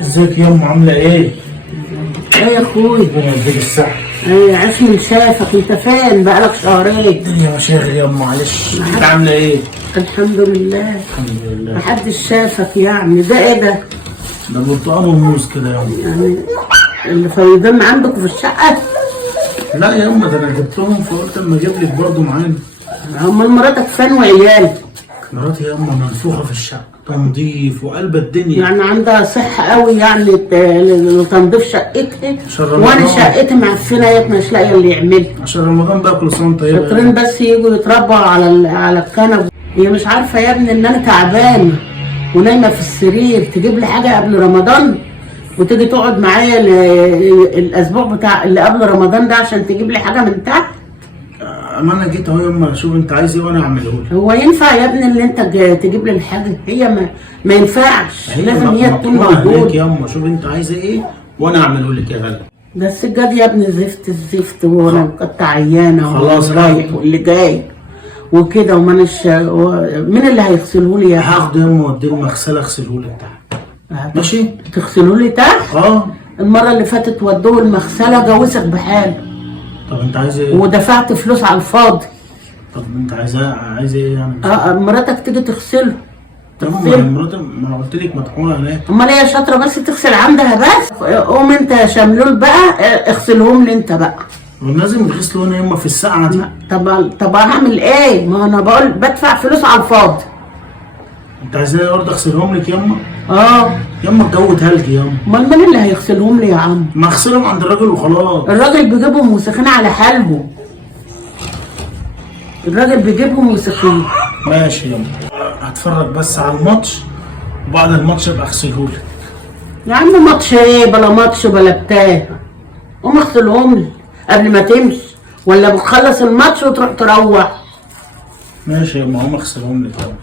ازيك يا ام؟ عامله ايه؟ ايه يا اخوي؟ ربنا يديك الصحه. ايه عاش من شافك، انت فين بقالك شهرين؟ الدنيا مشاغل يا ام، معلش. انت عامله ايه؟ الحمد لله. الحمد لله. محدش شافك يعني. ده ايه ده؟ ده برتقال وموز كده يا ام. يعني اللي فايضين عندك في الشقه؟ لا يا ام، ده انا جبتهم فقلت اما اجيب لك برضه معانا. امال مراتك فين وعيالك؟ مراتي يا ام منفوخه في الشقه، تنظيف وقلب الدنيا. يعني عندها صحه قوي يعني لتنظيف شقتها، وانا شقتي معفنه مش لاقيه اللي يعملها. عشان رمضان بقى كل سنه وانت طيبه. شاطرين بس يجوا يتربوا على الكنب. هي مش عارفه يا ابني ان انا تعبانه ونايمه في السرير، تجيب لي حاجه قبل رمضان وتيجي تقعد معايا الاسبوع بتاع اللي قبل رمضان ده عشان تجيب لي حاجه من تحت. اما انا جيت اهو يا ام اشوف انت عايز ايه وانا اعمله لك. هو ينفع يا ابني اللي انت تجيب لي الحاجه؟ هي ما ينفعش، لازم هي تكون موجوده يا ام. شوف انت عايزه ايه وانا اعمله لك يا غالي. ده السجاد يا ابني زفت الزفت، وانا كنت عيانه خلاص رايح واللي جاي وكده ومانيش. مين اللي هيغسله لي يا هاخده يا ام واديه المغسله اغسله لك تحت. ماشي؟ تغسلوا لي تحت؟ اه. المره اللي فاتت ودوه المغسله جوزك بحاله. طب انت عايز ايه؟ ودفعت فلوس على الفاضي. طب انت عايز ايه يعني؟ مراتك تيجي تغسله. مراتي ما انا قلت لك مطحونه هناك. امال هي شاطره بس تغسل عندها بس. قوم انت يا شملول بقى اغسلهم لي انت بقى. لازم يغسلوا هنا يما في الساعه دي. طب هعمل ايه؟ ما انا بقول بدفع فلوس على الفاضي. انت عايزاني برضه اغسلهم لك يما؟ يما الجو تلج يما. امال مين اللي هيغسلهم لي يا عم؟ ما اغسلهم عند الراجل وخلاص. الراجل بيجيبهم وسخين على حالهم. الراجل بيجيبهم وسخين. ماشي يما، هتفرج بس على الماتش وبعد الماتش ابقى اغسلهولك. يا عم ماتش ايه؟ بلا ماتش بلا بتاع. قوم اغسلهم لي قبل ما تمشي، ولا بتخلص الماتش وتروح تروح؟ ماشي يما، هقوم اغسلهم لك يما.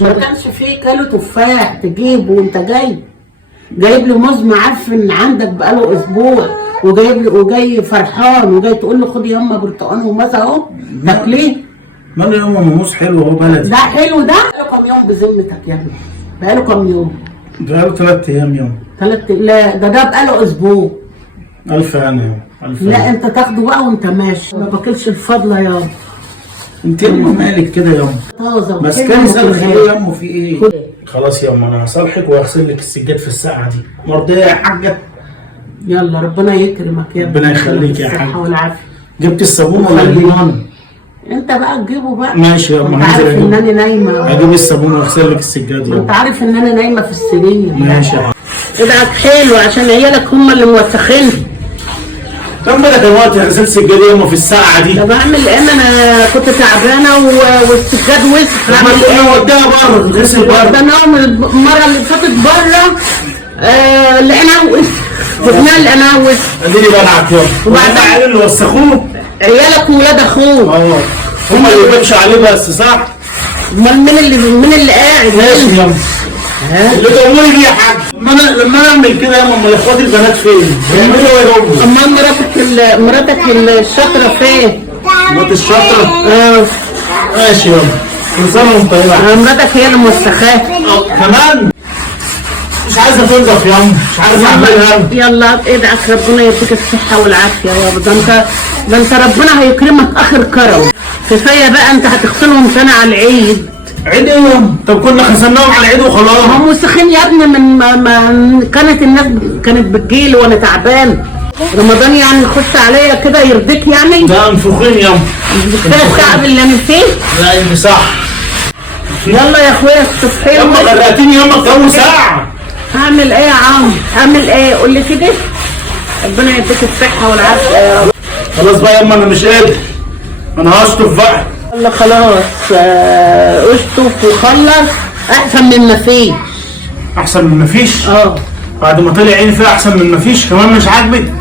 ما كانش فيه كيلو تفاح تجيبه وانت جايب لي موز معفن عندك بقاله اسبوع، وجاي فرحان وجاي تقول لي خد ياما برتقان وموز اهو تاكليه. ماله ياما؟ موز حلو اهو بلدي. ده حلو ده؟ بقاله كام يوم بذمتك يا ابني؟ بقاله كام يوم؟ بقاله 3 ايام ياما. لا ده بقاله اسبوع. الف هنا ياما، الف هنا. لا انت تاخده بقى وانت ماشي، ما باكلش الفضله يابا. انت ياما مالك كده ياما؟ طازه بس كان يسأل خليه ياما في ايه؟ خلاص ياما انا هصالحك وهغسل لك السجاد في الساعه دي. مرضيه يا حاجه؟ يلا ربنا يكرمك يا ابني. ربنا يخليك يا حاج. الصحه والعافيه. جبت الصابون ولا الليمون؟ انت بقى تجيبه بقى. ماشي ياما، انت عارف ان انا نايمه. هجيب الصابون واغسل لك السجاد انت ياما. عارف ان انا نايمه في السرير. ماشي يا حاج. ادعك حلو عشان عيالك هم اللي موسخين. كم بالك دلوقتي غسلت السجاد ياما في الساعه دي؟ طب اعمل ايه؟ انا كنت تعبانه والسجاد وسخ. اعمل ايه؟ وديها بره تتغسل بره. ده انا المره اللي فاتت بره العناوس. جبنا العناوس. اديني بلعب ياما. وبعدين العيال اللي وسخوه؟ عيالك وولاد اخوه. هم اللي بيمشوا عليه بس صح؟ امال مين اللي قاعد؟ ماشي ياما. اللي تقولي لي يا حاج لما انا اعمل كده ياما، امال اخواتي البنات فين؟ يعملوا ايه هم؟ امال مراتك الشاطره فين؟ مرات الشاطره؟ ماشي ياما، كل سنه وانت طيبه. مراتك هي اللي موسخاه. كمان مش عايزه تنضف ياما، مش عايزه اعملها. يلا ادعك ربنا يديك الصحه والعافيه يابا. ده انت ربنا هيكرمك اخر كرم. كفايه بقى انت هتغسلهم سنه على العيد. عيد ايه ياما؟ طب كنا غسلناهم على العيد وخلاص. هم موسخين يا ابني من ما كانت الناس كانت بتجيلي وانا تعبان. رمضان يعني يخش عليا كده يرضيك يعني؟ لا انفخين ياما. كفايه التعب اللي انا فيه. لا انت صح. يلا يا اخويا الصبحيه. ياما غرقتيني ياما الجو ساعه. هعمل ايه يا عم؟ هعمل ايه؟ قول لي كده. ربنا يديك الصحه والعافيه يا رب. خلاص بقى ياما انا مش قادر، انا هشطف بقى. يلا خلاص اشطف وخلص احسن من ما فيش. احسن من مفيش؟ بعد ما طلع عيني فيها احسن من مفيش كمان مش عاجبك؟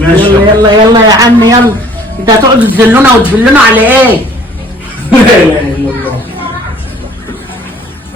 ماشي. يلا يا عم يلا. انت هتقعدوا تذلونا وتذلونا على ايه؟ لا اله الا الله.